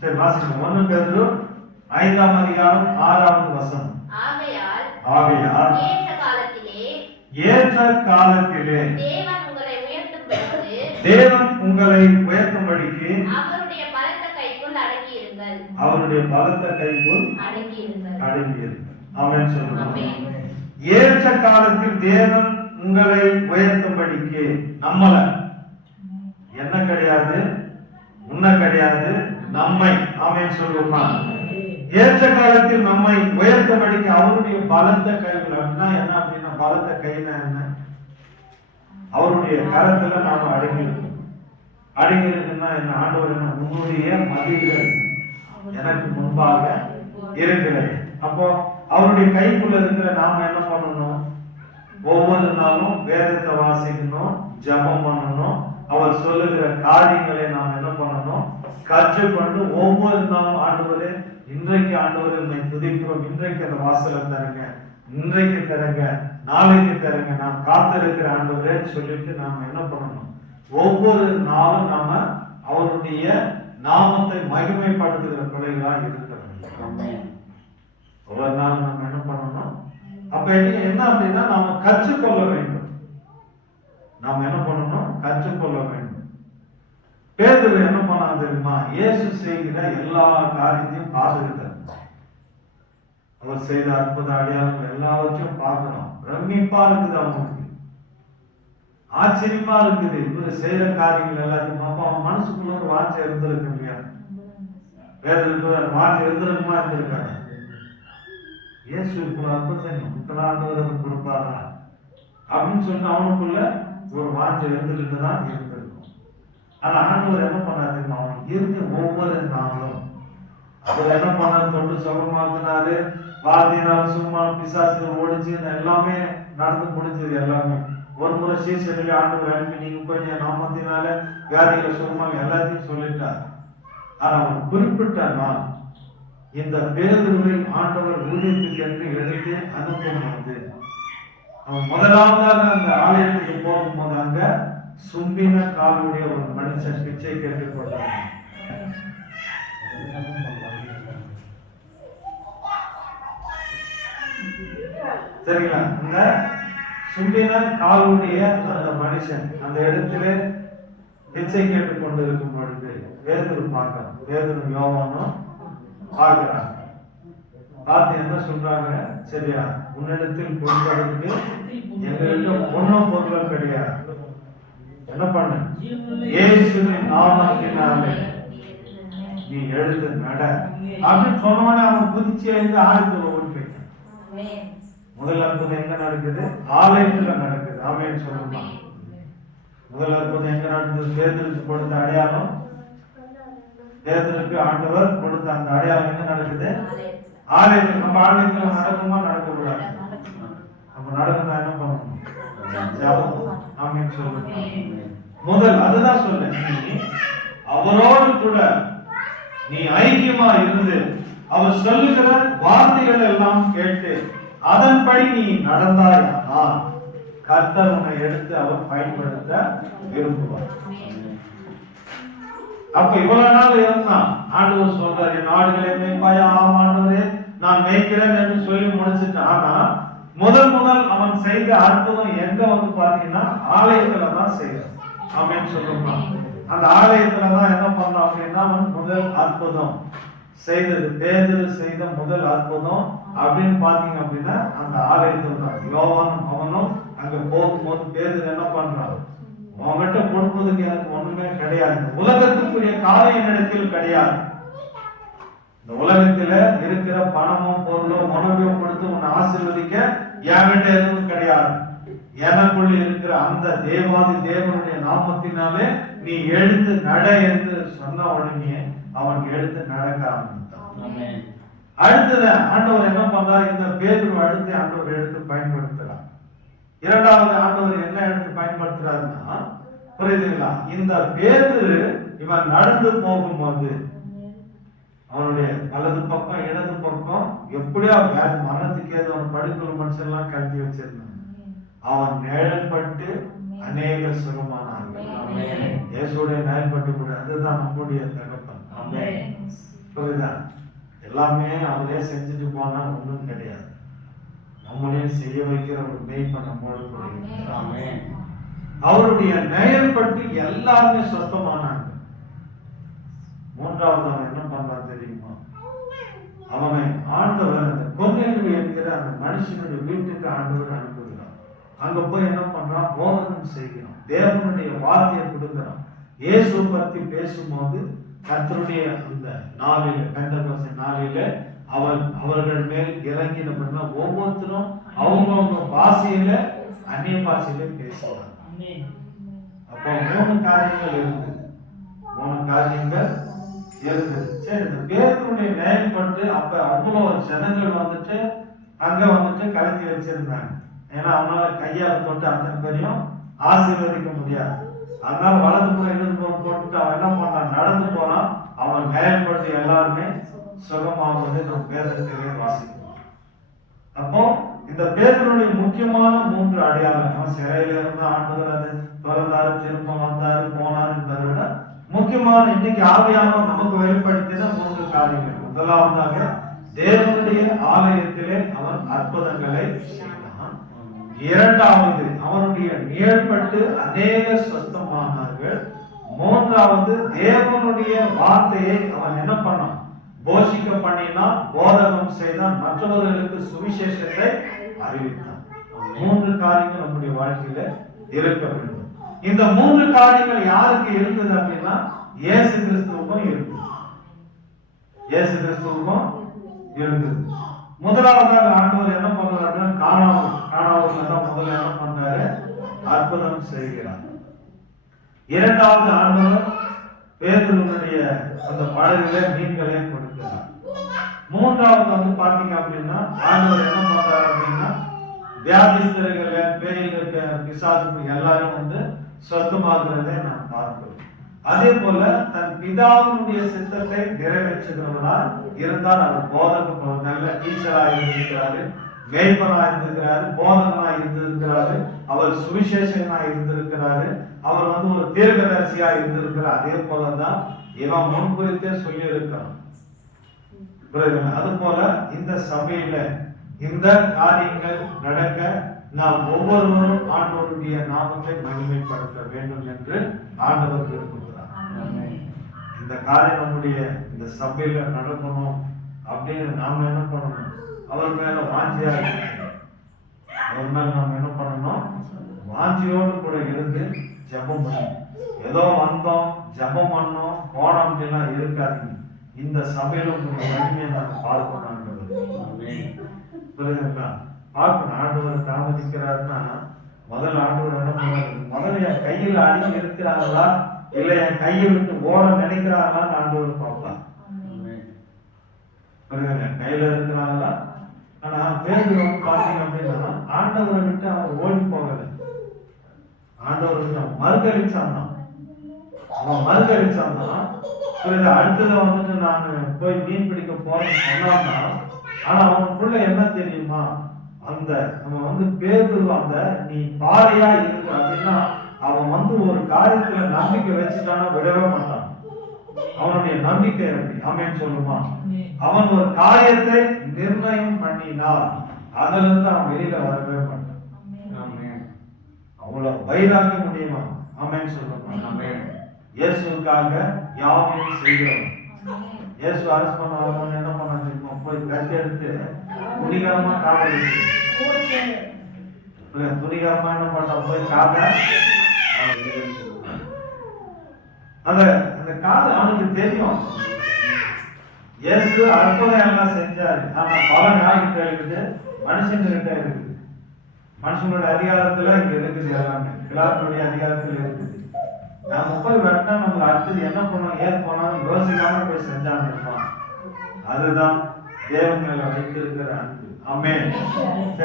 சரி வாசிங்க. 1 பேதுரு 5ஆம் அதிகாரம் 6வது வசனம். ஆகையால் ஏற்ற காலத்திலே தேவன் உங்களை உயர்த்தும்படிக்கு அவருடைய பலத்த கைக்குள் அடங்கியிருங்கள். ஆமென் சொல்லுங்க. ஏற்ற காலத்தில் தேவன் உங்களை உயர்த்தும்படிக்கு, நம்மள என்ன கிடையாது, உன்ன கிடையாது, நம்மை. ஆமென் சொல்லுமா. ஏற்ற காலத்தில் நம்மை உயர்த்தும்படிக்கு அவருடைய பலத்த கைகள். அப்படின்னா என்ன அப்படின்னா, பலத்த கைனா என்ன? அவருடைய கரத்துல நாம அடங்கியிருக்கோம். அடங்கியிருக்குன்னா என்ன? ஆண்டவர் என்ன? உன்னுடைய மதில்கள் எனக்கு முன்பாக இருக்கிறது. அப்போ அவருடைய கைக்குள்ள இருக்கிற நாம என்ன பண்ணணும்? ஒவ்வொரு நாளும் வேதத்தை வாசிக்கணும், ஜெபம் பண்ணணும், அவர் சொல்லுகிற காரியங்களை நாம் என்ன பண்ணணும்? கற்றுக்கொண்டு ஒவ்வொரு நாளும் ஆண்டவரே, இன்றைக்கு ஆண்டவரே உம்மை துதிக்கிறோம், இன்றைக்கு அந்த வாசலை தருங்க, இன்றைக்கு தருங்க, நாளைக்கு தருங்க, நாம் காத்திருக்கிற ஆண்டவரே சொல்லிட்டு நாம என்ன பண்ணணும்? ஒவ்வொரு நாளும் நாம அவருடைய நாமத்தை மகிமைப்படுத்துகிற பிள்ளைகளா இருக்கிறோம். ஒவ்வொரு நாளும் நம்ம என்ன பண்ணணும்? அப்ப என்ன அப்படின்னா, நாம கற்றுக்கொள்ள வேண்டும். நாம் என்ன பண்ணணும்? கற்றுக்கொள்ள வேண்டும். பேதுரு என்ன பண்ணா தெரியுமா? இயேசு செய்கிற எல்லா காரியத்தையும் பார்த்துக்கிட்டார். அவர் செய்த அற்புத அடையாளங்கள் எல்லாவற்றையும் பார்க்கணும். பிரமிப்பா இருக்குது, அவங்களுக்கு ஆச்சரியமா இருக்குது. இவர் செய்யற காரியங்கள் எல்லாத்தையும் அப்ப அவன் மனசுக்குள்ள ஒரு வாஞ்சை இருந்திருக்கு இல்லையா? பேதுருக்கு வாஞ்சை இருந்திருக்குமா? இருந்திருக்காங்க. இயேசு இவ்வளவு அற்புதம் முத்தலாண்டவருக்கு கொடுப்பாரா அப்படின்னு சொல்லி அவனுக்குள்ள ஒரு வாஞ்சை இருந்துகிட்டு தான் இருந்திருக்கும். ஆனா ஆண்டவர் என்ன பண்ணாரு? அவன் இருந்து ஒவ்வொரு நாளும் அவர் என்ன பண்ணாரு? தொண்டு சுகமாக்குனாரு, வார்த்தையினால சும்மா பிசாசுகள் ஓடிச்சு, எல்லாமே நடந்து முடிஞ்சது. எல்லாமே ஒரு முறை சீசனில் ஆண்டவர் அனுப்பி நீங்க போய் நாமத்தினால வியாதிகளை சுகமாக எல்லாத்தையும் சொல்லிட்டார். ஆனா அவன் குறிப்பிட்ட நாள் இந்த பேதுருவை ஆண்டவர் ஊழியத்துக்கு என்று எடுத்து அனுப்பும்போது, அவன் முதலாவதாக அந்த ஆலயத்துக்கு போகும்போது அங்க சும்பின காலுடைய ஒரு மனுஷன் பிச்சை கேட்டுக் கொண்டான். சரிங்களா? அந்த சும்பின காலுடைய அந்த மனுஷன் அந்த இடத்துல பிச்சை கேட்டுக் கொண்டிருக்கும் பொழுது பேதுரு பார்க்கிறான். பேதுரு யோவானும் பார்க்கிறாங்க. பார்த்து என்ன சொல்றாங்க? சரியா, உன்னிடத்தில் கொடுப்பதற்கு எங்களுக்கு ஒன்றும் பொருள் கிடையாது. என்ன பண்ண? இயேசுவின் நாமத்தினாலே நீ எழுந்து நட அப்படின்னு சொன்னோடனே அவன் குதிச்சு எழுந்து ஆலயத்துல ஓடி போயிட்டான். முதல் அற்புதம் எங்க நடக்குது? ஆலயத்துல நடக்குது. ஆமென் சொல்லுமா. முதல் அற்புதம் எங்க நடக்குது? பேதுருக்கு கொடுத்த அடையாளம். பேதுருக்கு ஆண்டவர் கொடுத்த அந்த அடையாளம் எங்க நடக்குது? ஆலயத்துல. நம்ம ஆலயத்துல நடக்குமா? நடக்கக்கூடாது. நம்ம நடக்குதா என்ன பண்ணணும்? ஆமென் சொல்லுங்க. முதல் அதுதான் சொல்ல, அவரோடு கூட நீ ஐக்கியமா இருந்து அவர் சொல்லுகிற வார்த்தைகள் எல்லாம் கேட்டு அதன்படி நீ நடந்தாயானால் கர்த்தர் உன்னை எடுத்து அவர் பயன்படுத்த விரும்புவார். அப்ப இவ்வளவு நாள் இருந்தான். ஆண்டவர் சொல்றாரு, நாடுகளை மேய்ப்பாயா? ஆம் ஆண்டவரே, நான் மேய்க்கிறேன் என்று சொல்லி முடிச்சுட்டான். ஆனா முதல் அவன் செய்த அற்புதம் எங்க வந்து பாத்தீங்கன்னா ஆலயத்துலதான் செய்யறான். ஆமென் சொல்லுமா. அந்த ஆலயத்துலதான் என்ன பண்ணான் அப்படின்னா அவன் முதல் அற்புதம் செய்தது. பேதுரு செய்த முதல் அற்புதம் அப்படின்னு பாத்தீங்க அப்படின்னா அந்த ஆலயத்துல தான். யோவானும் அவனும் அங்க போகும்போது பேதுரு என்ன பண்றான்? அவன்கிட்ட கொடுப்பதுக்கு எனக்கு ஒண்ணுமே கிடையாது, உலகத்துக்குரிய காரியம் என்னிடத்தில் கிடையாது, இந்த உலகத்துல இருக்கிற பணமும் பொருளும் உணவை கொடுத்து உன்னை ஆசீர்வதிக்க என்கிட்ட எதுவும் கிடையாது. எனக்குள்ள இருக்கிற அந்த தேவாதி தேவனுடைய நாமத்தினாலே நீ எழுந்து நட என்று சொன்ன உடனே அவன் எழுந்து நடக்க ஆரம்பித்தான். அடுத்தது ஆண்டவர் என்ன பண்றார்? இந்த பேதுரு அடுத்து ஆண்டவர் எடுத்து பயன்படுத்துறார். இரண்டாவது ஆண்டவர் என்ன எடுத்து பயன்படுத்துறாருன்னா, புரியுதுங்களா? இந்த பேதுரு இவன் நடந்து போகும்போது அவனுடைய வலது பக்கம் இடது பக்கம் எப்படியா மரணத்துக்கு ஏதோ படுக்கொள் மனுஷன் எல்லாம் கழட்டி வச்சிருந்தான். அவன் நிழல்பட்டு அநேக சுகமானார்கள். இயேசுடைய நிழல்பட்டு கூட அதுதான் நம்முடைய தகப்பன். புரியுதா? எல்லாமே அவரே செஞ்சுட்டு போனா ஒன்றும் கிடையாது. நம்மளையும் செய்ய வைக்கிற ஒரு மேய்ப்பன் நம்மோடு கூட இருக்கிறார். அவருடைய நேயப்பட்டு எல்லாருமே சொந்தமானாங்க. மூன்றாவது அவன் என்ன பண்றான் தெரியுமா? அவனை ஆண்டவர் அந்த கொன்னையு என்கிற அந்த மனுஷனுடைய வீட்டுக்கு ஆண்டவர் அனுப்புகிறான். அங்க போய் என்ன பண்றான்? போதனம் செய்கிறான், தேவனுடைய வார்த்தையை கொடுக்கிறான். இயேசு பத்தி பேசும்போது கர்த்தருடைய அந்த நாளில, பெந்தெகோஸ்தே நாளில அவர்கள் மேல் இறங்கின ஒவ்வொருத்தரும் அவங்கவுங்க பாஷையில, அந்நிய பாஷையில பேசுவாங்க. அப்போ 3 காரியங்கள் இருக்குது. 3 காரியங்கள் இருக்குது. சரி, இந்த பேருடைய நேயப்பட்டு அப்ப அவ்வளவு ஜனங்கள் வந்துட்டு அங்க வந்துட்டு கலத்தி வச்சிருந்தாங்க. ஏன்னா அவனால கையால தொட்டு அத்தனை பேரையும் ஆசீர்வதிக்க முடியாது. அதனால வலது புறம் இடது புறம் போட்டுட்டு அவன் என்ன பண்ணான்? நடந்து போனான். அவன் நேயப்பட்டு எல்லாருமே சுகமாகுவதை நம்ம வேதத்திலே வாசிக்கிறோம். அப்போ இந்த பேதனுடைய முக்கியமான 3 அடையாளம், சிறையில இருந்து ஆண்டவர் அதை திறந்தாரு, திரும்ப வந்தாரு, போனாரு என்பதை விட முக்கியமான இன்னைக்கு ஆவியானவர் நமக்கு வெளிப்படுத்தின 3 காரியங்கள். முதலாவதாக தேவனுடைய ஆலயத்திலே அவன் அற்புதங்களை செய்தான். இரண்டாவது அவனுடைய நிழற்பட்டு அநேக சொந்தமானார்கள். மூன்றாவது தேவனுடைய வார்த்தையை அவன் என்ன பண்ணான்? போஷிக்க பண்ணினான், போதகம் செய்தான், மற்றவர்களுக்கு சுவிசேஷத்தை அறிவித்தான். 3 காரியங்கள் நம்முடைய வாழ்க்கையில இருக்க வேண்டும். இந்த 3 காரியங்கள் யாருக்கு இருந்தது அப்படின்னா இயேசு கிறிஸ்துவுக்கும் இருந்தது. இயேசு கிறிஸ்துவுக்கும் இருந்தது. முதலாவதாக ஆண்டவர் என்ன பண்றாருன்னா கானாவூர்ல தான் முதல்ல என்ன பண்றாரு? அற்புதம் செய்கிறார். இரண்டாவது ஆண்டவர் பேதுருவுடைய அந்த படகுல மீன்களை கொடுக்கிறார். மூன்றாவது வந்து பாத்தீங்க அப்படின்னா ஆண்டவர் என்ன பண்றாரு அப்படின்னா வியாதிஸ்தர்களை, பேய்களுக்கு, பிசாசுக்கு எல்லாரும் வந்து சொந்தமாகிறதை நாம் பார்க்கிறோம். அதே போல தன் பிதாவினுடைய சித்தத்தை நிறைவேற்றுகிறவரா இருந்தால் அவர் போதக நல்ல டீச்சரா இருந்திருக்கிறாரு, மேய்ப்பனா இருந்திருக்கிறாரு, போதகனா இருந்திருக்கிறாரு, அவர் சுவிசேஷனா இருந்திருக்கிறாரு, அவர் வந்து ஒரு தீர்க்கதரிசியா இருந்திருக்கிறார். அதே போலதான் இவன் முன்குறித்தே சொல்லி இருக்கிறான். அது போல இந்த சபையில இந்த காரியங்கள் நடக்க நாம் ஒவ்வொருவரும் ஆண்டவருடைய நாமத்தை மகிமைப்படுத்த வேண்டும் என்று ஆண்டவர் விரும்புகிறார். இந்த காரியம் நம்முடைய இந்த சபையில நடக்கணும் அப்படின்னு நாம என்ன பண்ணணும்? அவர் மேல வாஞ்சியா இருக்கணும். அவர் மேல நாம என்ன பண்ணணும்? வாஞ்சியோடு கூட இருந்து ஜெபம் பண்ணணும். ஏதோ வந்தோம், ஜெபம் பண்ணோம், போனோம் அப்படிலாம் இருக்காது. இந்த சபையில உங்களுடைய மகிமையை நாங்க பார்க்கணும். புரியுதுங்களா? பார்க்கணும். ஆண்டவர் தாமதிக்கிறாருன்னா முதல் ஆண்டவர் என்ன பண்ணுறாரு? முதல்ல என் கையில் அடிச்சு இருக்கிறாங்களா இல்ல என் கையை விட்டு ஓட நினைக்கிறாங்களான்னு ஆண்டவர் பார்க்கலாம். புரியுதுங்க? கையில இருக்கிறாங்களா? ஆனா பேரு பாத்தீங்க அப்படின்னா ஆண்டவரை விட்டு அவன் ஓடி போகல. ஆண்டவர் விட்டு அவன் மறுதளிச்சான். அவன் மறுதளிச்சான். புரியுது? அடுத்தது வந்துட்டு நான் போய் மீன் பிடிக்க போறேன்னு சொன்னான்னா, ஆனா அவனுக்குள்ள என்ன தெரியுமா? அந்த அவன் வந்து பேதுரு அந்த நீ பாறையா இருக்கு அப்படின்னா அவன் வந்து ஒரு காரியத்துல நம்பிக்கை வச்சுட்டானா விடவே மாட்டான். அவனுடைய நம்பிக்கை எப்படி? ஆமென் சொல்லுமா? அவன் ஒரு காரியத்தை நிர்ணயம் பண்ணினான், அதுல இருந்து அவன் வெளியில வரவே மாட்டான். அவ்வளவு வைராக்க முடியுமா? ஆமென் சொல்லுமா? இயேசுக்காக யாவையும் செய்கிறவன். இயேசு அரசு பண்ண வரணும்னு என்ன பண்ண தெரியுமா? போய் கத்தி எடுத்து துணிகரமா காவல் துணிகரமா என்ன பண்ண போய் காத அந்த காது அவனுக்கு தெரியும். இயேசு அற்புதம் எல்லாம் செஞ்சாரு. ஆனா பல நாள் இருக்குது, மனுஷன்கிட்ட இருக்குது. மனுஷனுடைய அதிகாரத்துல இங்க இருக்குது, எல்லாமே பிலாத்துடைய அதிகாரத்துல இருக்குது. நாம போய் வெட்டினா நமக்கு அடுத்தது என்ன பண்ணோம், ஏன் போனோம் யோசிக்காம போய் செஞ்சாங்க இருப்பான். அதுதான் தேவன் மேல வைத்திருக்கிற அன்பு. ஆமென்.